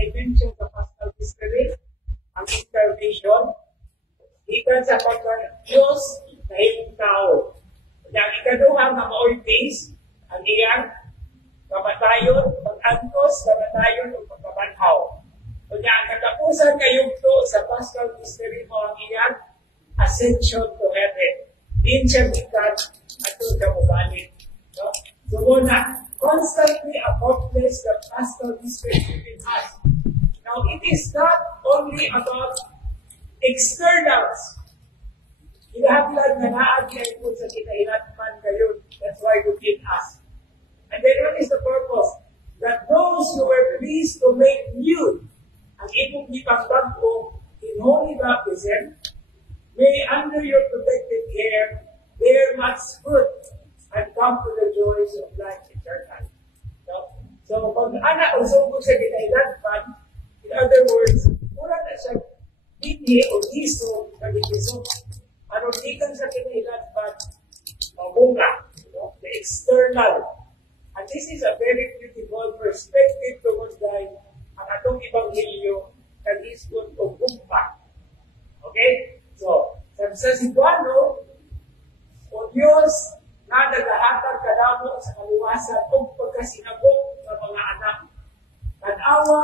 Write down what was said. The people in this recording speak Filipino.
dimension sa pastoral mystery, ang incarnation, ikan sa pagka-Diyos na himong tao. Ang ikaduha nga maoy base, ang iyang kamatayon, pag-antos, kamatayon, o pagkabanhaw. Kanya ang katapusan kayugto sa pastoral mystery mo ang iyang ascension to heaven. Din siya bigat at doon siya mabalik. No? So muna, constantly accomplish the pastoral mystery within us. Now, it is not only about externals. Ilahaglag na naagyan po sa kinailatman kayo. That's why you did us. And then what is the purpose? That those who were pleased to make new ang imong ipagbago in holy baptism may under your protected care bear much fruit and come to the joys of life eternal. So, pag anak o sugod sa kinailatman, in other words, mura na siya hindi o iso na dikiso. Ano ikan sa kinailatman, mamunga, the external. And this is a very beautiful perspective towards God. Ang atong Ebanghelyo kag-isgon o gumpa. Okay? So, sa Cebuano, o Diyos na nagahatag kadamo sa kaluwasan o pagkasinabot sa mga anak. Tanawa